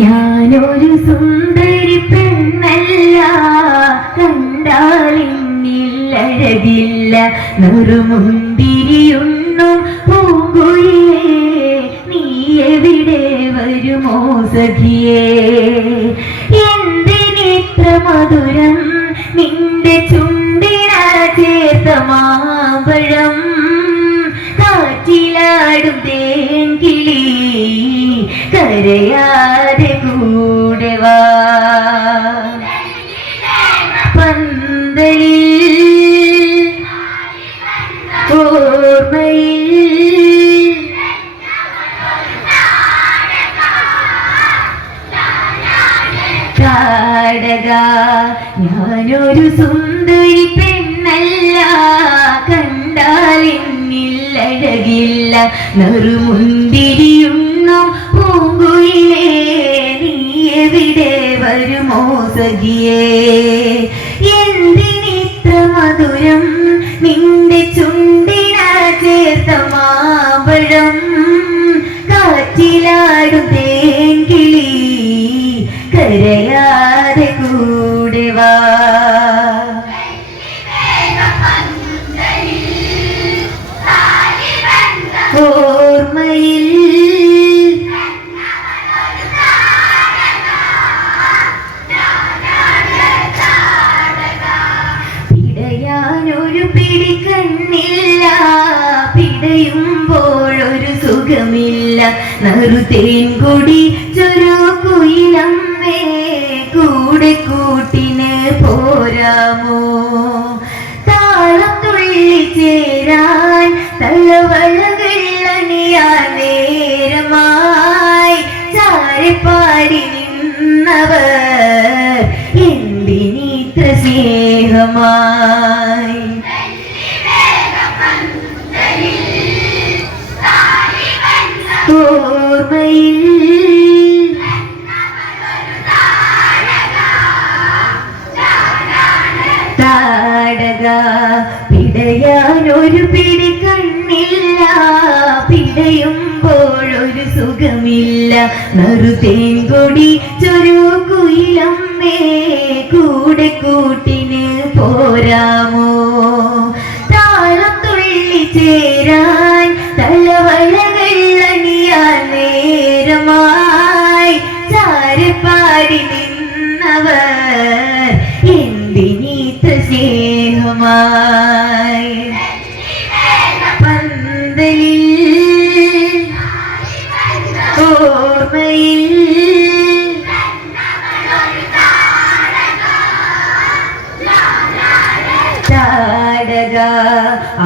ഞാനൊരു സുന്ദരി പെണ്ണല്ല, കണ്ടാലിന്നില്ലഴകില്ല, നെറുമുന്തിരിയുണ്ണും പൂങ്കുയിലേ, നീ എവിടെ വരുമോ സഖിയേ? എന്തിനിത്ര മധുരം നിന്റെ ചുണ്ടിന ചേർത്ത മാമ്പഴം, കാറ്റിലാടും തേൻകിളി കരയാതെ കൂടെ വാ. പന്തലിൽ ഓർമ്മയിൽ കാടക, ഞാനൊരു സുന്ദരി പെണ്ണല്ല, കണ്ടാലിന്നില്ലഴകില്ല, നെറുമുന്തിരിയുണ്ണും പൂങ്കുയിലേ, നീ എവിടെ വരുമോ സഖിയേ? എന്തിനിത്ര മധുരം നിന്റെ ചുണ്ടിന ചേർത്ത മാമ്പഴം, കാറ്റിലാടും തേൻകിളി കരയാതെ കൂടെ വാ. ഓർമ്മയിൽ പിടയാനൊരു പിടി കണ്ണില്ല, പിടയുമ്പോഴൊരു സുഖമില്ല, നറുതേൻകൊടി ചൊരുകുയിലമ്മേ, കൂടെ കൂട്ടിന് പോരാമോ? താളം തുള്ളി ചേരാൻ തലവളകളണിയാൻ നേരമായി, ചാരിപ്പാടി നിന്നവർ എന്തിനിത്ര സ്നേഹമായി? ഓർമ്മയിൽ താടക, പിടയാനൊരു പിടി കണ്ണില്ല, പിടയുമ്പോഴൊരു സുഖമില്ല, നറുതേൻകൊടി ചൊരുകുയിലമ്മേ, കൂടെ കൂട്ടിന് പോരാമോ? താളം തുള്ളി ചേരാൻ തലവളകളണിയാൻ നേരമായി, ചാരപ്പാടി നിന്നവർ എന്തിനിത്ര സ്നേഹമായി? പന്തലിൽ ഓർമ്മയിൽ താടക,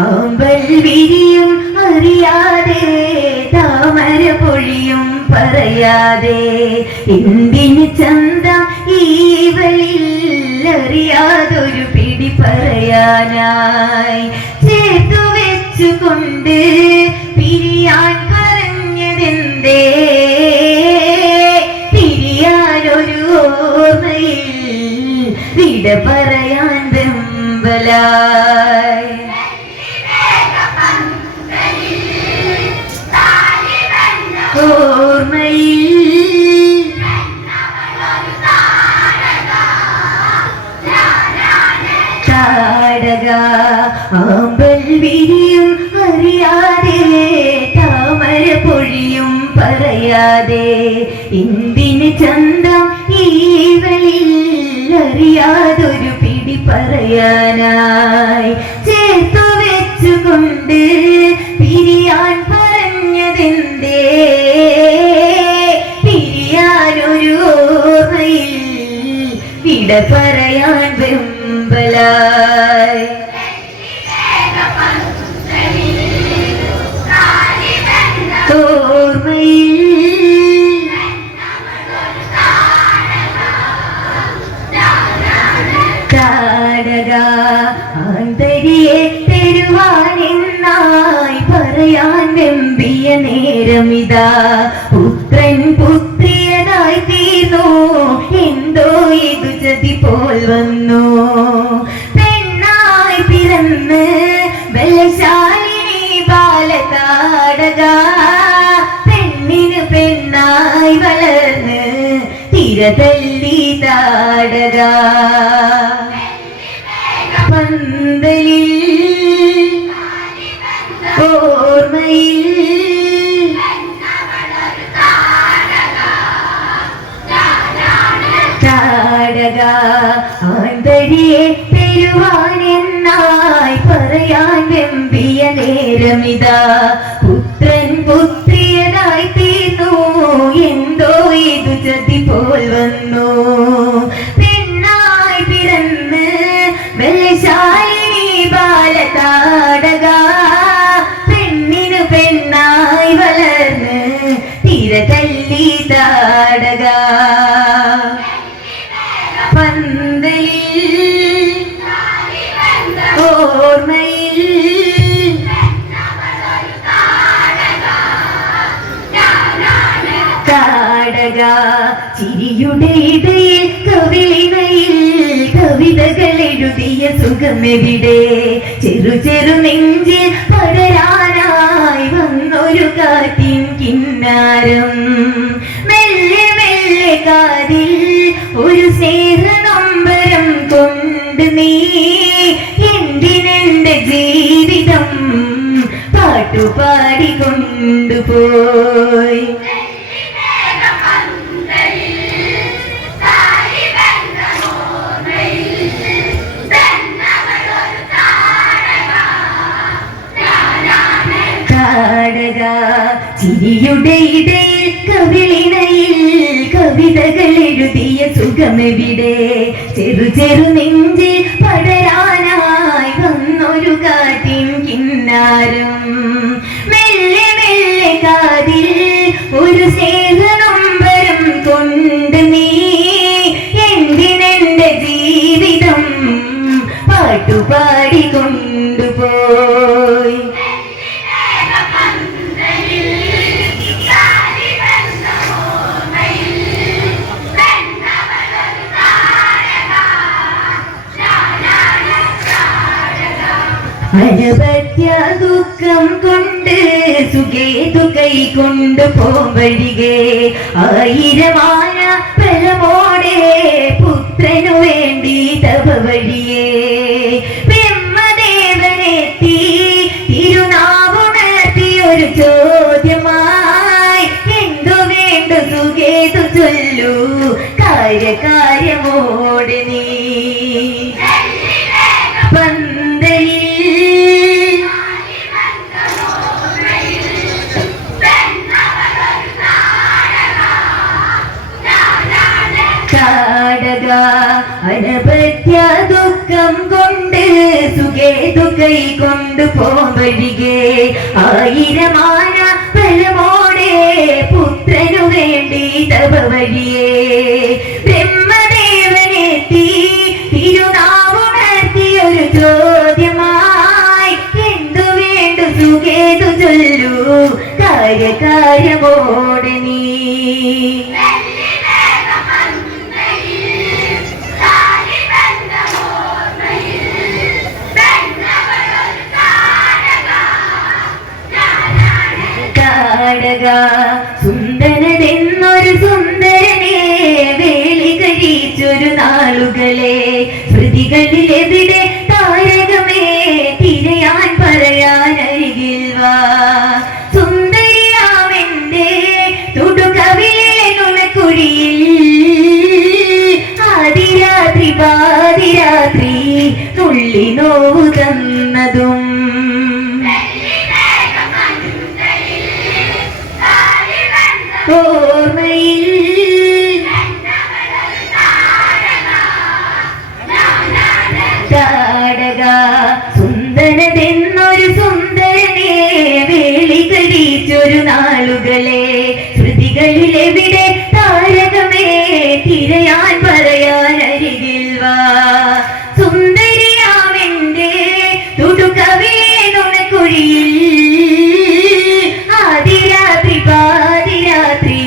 ആമ്പൽ വിരിയും അറിയാതെ, താമര പൊഴിയും പറയാതെ, എന്തിന് ചന്തം ഈവളിൽ അറിയാതൊരു പിടി പറയാനായി, ചേർത്തു വെച്ചുകൊണ്ട് പിരിയാൻ പറഞ്ഞതെന്തേ? പിരിയാനൊരു ഓർമ്മയിൽ വിട പറയാൻ വെമ്പലായി. ഓർമ്മയിൽ താടക, ആമ്പൽ വിരിയും അറിയാതെ, താമര പൊഴിയും പറയാതെ, എന്തിന് ചന്തം ഈവളിൽ അറിയാതൊരു പിടി പറയാനായി, ചേർത്തു വെച്ചുകൊണ്ട് പിരിയാൻ പറഞ്ഞതെന്തേ? പിരിയാനൊരു ഓർമ്മയിൽ വിട പറയാൻ വെമ്പലായി. ഓർമ്മയിൽ താടക, ആന്തരിയെ തരുവാനെന്നായി പറയാൻ വെമ്പിയ നേരമിതാ, പുത്രൻ പുത്രിയതായി തീർന്നു, എന്തോ ഇതു ചതി പോൽ വന്നു. പെണ്ണായി പിറന്ന് ബലശാലിനി ബാലതാടക, തല്ലി താടക പന്തലിൽ ഓർമ്മയിൽ താടക ആന്തരിയെ തരുവാനെന്നായി പറയാൻ വെമ്പിയ നേരമിതാ പുത്രൻ പുത്രിയതായി തീർന്നു എന്തോ ഇതു ചതി പോൽ വന്നു പെണ്ണായി പിറന്ന് ബലശാലിനി ബാലതാടക പെണ്ണിനു പെണ്ണായി വളർന്ന് തിര തല്ലി താടക പന്തലിൽ ഓർമ്മയിൽ താടക ചിരിയുടെ ഇടയിൽ കവിളിനയിൽ കവിതകൾ എഴുതിയ സുഖമെവിടെ ചെറു ചെറു നെഞ്ചിൽ പടരാനായി വന്നൊരു കാറ്റിൻ കിന്നാരം മെല്ലെ മെല്ലെ കാതിൽ ഒരു സ്നേഹനൊമ്പരം കൊണ്ട് നീ എന്തിനെന്റെ ജീവിതം പാട്ടുപാടി കൊണ്ടുപോയി താടക ചിരിയുടെ ഇടയിൽ കവിളിനയിൽ കവിതകൾ എഴുതിയ സുഖമെവിടെ ചെറു ചെറു നെഞ്ചിൽ പടരാനായി വന്നൊരു കാറ്റിൻ കിന്നാരം മെല്ലെ മെല്ലെ കാതിൽ ഒരു സ്നേഹനൊമ്പരം കൊണ്ട് നീ എന്തിനെന്റെ ജീവിതം പാട്ടുപാടി കൊണ്ടുപോയി അനവധ്യ ദുഃഖം കൊണ്ട് സുഖേതു കൈ കൊണ്ട് പോവഴികെ ആയിരമായ ഫലമോടെ പുത്രനു വേണ്ടി തവ വഴിയേ ബ്രഹ്മദേവനെത്തി തിരുനാവുണർത്തി ഒരു ചോദ്യമായി എന്തു വേണ്ടു സുഖേതു ചൊല്ലൂ കാര്യകാര്യമോടെ നീ പന്തലിൽ താടക അനവധ്യ ദുഃഖം കൊണ്ട് സുഖേതു കൈ കൊണ്ട് പോവഴികെ ആയിരമായ ഫലമോടെ പുത്രനു വേണ്ടി തവ വഴിയേ ബ്രഹ്മദേവനെത്തി തിരുനാവുണർത്തി ഒരു ചോദ്യമായി എന്തു വേണ്ടു സുഖേതു ചൊല്ലൂ കാര്യകാര്യമോടെ നീ താടക സുന്ദരനെന്നൊരു സുന്ദരനെ വേളി കഴിച്ചൊരു നാളുകളെ സ്മൃതികളിലെവിടെ താരകമേ തിരയാൻ പറയാൻ അരികിൽ വാ സുന്ദരിയാമെന്റെ തുടുകവിലെ നുണക്കുഴിയിൽ ആദിരാത്രി പാതിരാത്രി തുള്ളി നോവു തന്നതും ഓർമ്മയിൽ താടക സുന്ദരനെന്നൊരു സുന്ദരനെ വേളി കഴിച്ചൊരു നാളുകളെ സ്മൃതികളിലെവിടെ താരകമേ തിരയാൻ പറയാൻ അരികിൽ വാ സുന്ദരിയാമെന്റെ തുടുകവിലെ നുണക്കുഴിയിൽ ആദിരാത്രി പാതിരാത്രി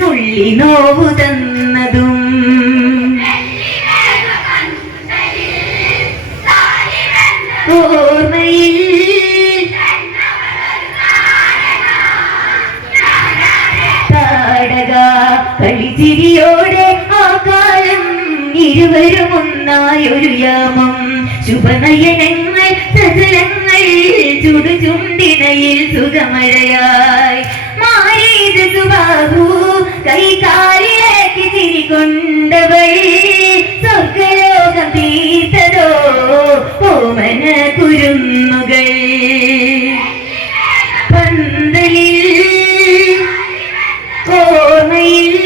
നുള്ളി നോവു തന്നതും ഓർമ്മയിൽ താടക കളിച്ചിരിയോടെ ഇരുവരും ഒന്നായൊരു യാമം ശുഭനയനങ്ങൾ സജലങ്ങൾ ചുടുചുണ്ടിനയിൽ സുഖമഴയായി മാരീത് സുബാഹു കൈകാലിലേക്ക് ചിരികൊണ്ടവൾ സ്വർഗലോകം തീർത്തതോ ഓമന കുരുന്നുകൾ പന്തലിൽ ഓർമ്മയിൽ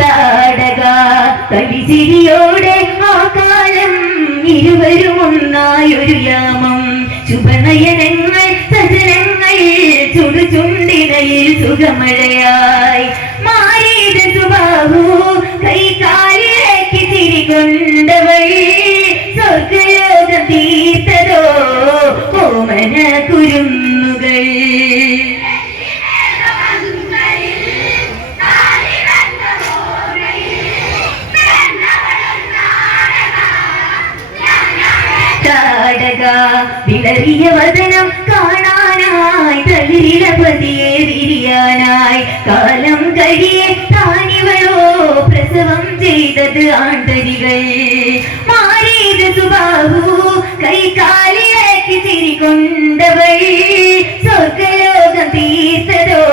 താടക കളിചിരിയോടെ ആ കാലം ഇരുവരും ഒന്നായൊരു യാമം ശുഭനയനങ്ങൾ സജനങ്ങൾ ചുടുചുണ്ടിനയിൽ സുഖമഴയായി മാരീത് സുബാഹു കൈകാലിലേക്ക് ചിരികൊണ്ടവൾ സ്വർഗലോകം തീർത്തതോ ഓമന കുരുന്നുകൾ വിളറിയ വദനം കാണാനായി തളിരിലപതിയെ വിരിയാനായി കാലം കഴിയെ താനിവളോ പ്രസവം ചെയ്തത് ആന്തരികൾ മാരീത് സുബാഹു കൈകാലിലേക്ക് ചിരികൊണ്ടവൾ സ്വർഗലോകം തീർത്തതോ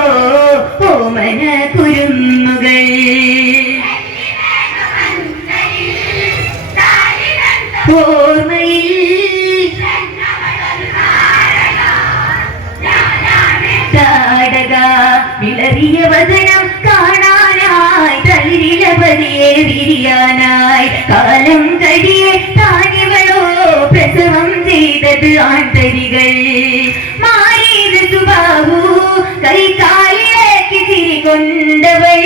ഓമന കുരുന്നുകൾ ഓർമ്മയിൽ വിളറിയ വദനം കാണാനായി തളിരിലപതിയെ വിരിയാനായി കാലം കഴിയെ താനിവളോ പ്രസവം ചെയ്തത് ആന്തരികൾ മാരീത് സുബാഹു കൈകാലിലേക്ക് ചിരികൊണ്ടവൾ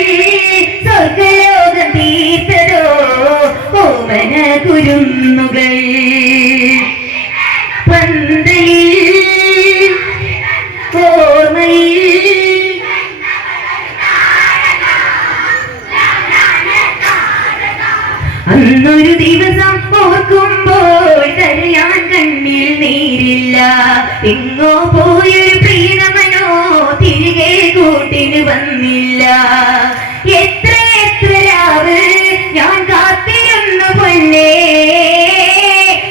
സ്വർഗലോകം തീർത്തതോ ഓമന കുരുന്നുകൾ പന്തലിൽ ഓർമ്മയിൽ അന്നൊരു ദിവസം ഓർക്കുമ്പോൾ കരയാൻ കണ്ണിൽ നീരില്ല എങ്ങോ പോയൊരു പ്രിയമനോ തിരികെ കൂട്ടിന് വന്നില്ല എത്ര എത്ര രാവ് ഞാൻ കാത്തിരുന്നു പൊന്നേ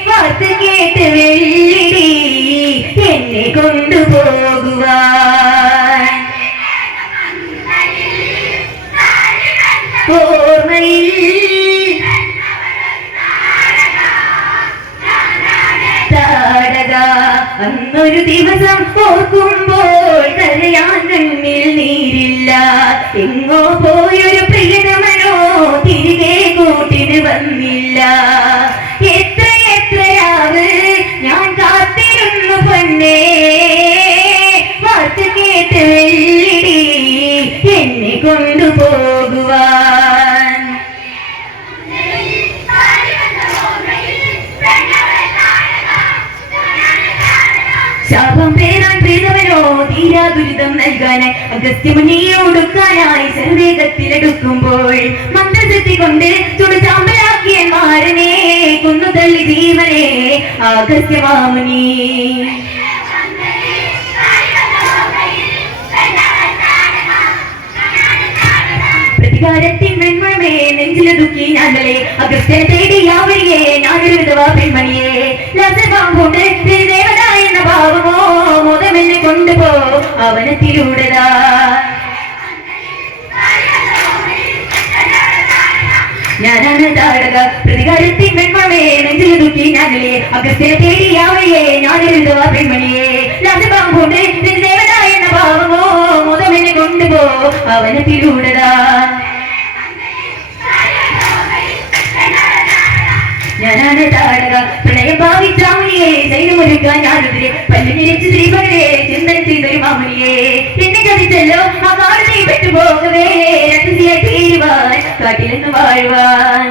വാർത്ത കേട്ട് വെള്ളിടി എന്നെ കൊണ്ടുപോകുവാൻ ഓർമ്മയിൽ അന്നൊരു ദിവസം ഓർക്കുമ്പോൾ കരയാൻ കണ്ണിൽ നീരില്ല എങ്ങോ പോയൊരു പ്രിയതമനോ തിരികെ കൂട്ടിന് വന്നില്ല എത്ര എത്ര രാവ് ഞാൻ കാത്തിരുന്നു പൊന്നേ വാർത്ത കേട്ട് വെള്ളിടി എന്നെ കൊണ്ടുപോകുവാൻ ശാപം പേരാൻ പ്രീതവനോ തീരാ ദുരിതം നൽകാനായി അഗസ്ത്യമുനിയെ ഒടുക്കാനായി സർവേഗത്തിലെടുക്കുമ്പോൾ മന്ത്രശക്തി കൊണ്ട് ചുടുചാമ്പലാക്കിയ മാരനെ കൊന്നുതള്ളി ജീവനെ അഗസ്ത്യമാമുനി പ്രതികാരത്തിൻ വെൺമഴമേ നെഞ്ചിലൊതുക്കി ഞാനല്ലേ അഗസ്ത്യനെ തേടി യാവരിയെ ഞാനൊരു വിധവാ പെൺമണിയെ ലസഭാവോണ്ട് ദേവനായ എന്ന ഭാവമോ മോദമെന്നെ കൊണ്ടുപോ അവനത്തിലൂടെതാ ഞാനാണ് താടക പ്രതികാരത്തിൻ വെൺമഴമേ നെഞ്ചിലൊതുക്കി ഞാനല്ലേ അഗസ്ത്യനെ തേടി യാവരിയെ ഞാനൊരു വിധവാ പെൺമണിയെ ലസഭാവോണ്ട് ദേവനായ എന്ന ഭാവമോ മോദമെന്നെ കൊണ്ടുപോ അവനത്തിലൂടെതാ ഞാനാണ് താടക പ്രണയം ഭാവിച്ചാമുനിയെ സൈന്യമൊരുക്കാൻ ഞാനെതിരെ പല്ലു നിരച്ച് ശ്രീഭഗരെ ചിന്തന ചെയ്തൊരു മാമുനിയെ എന്നെ ചതിച്ചല്ലോ ആ കാലത്തെ പെട്ടുപോകവേ രഹസ്യ തീരുവാൻ കാട്ടിലെന്ന് വാഴുവാൻ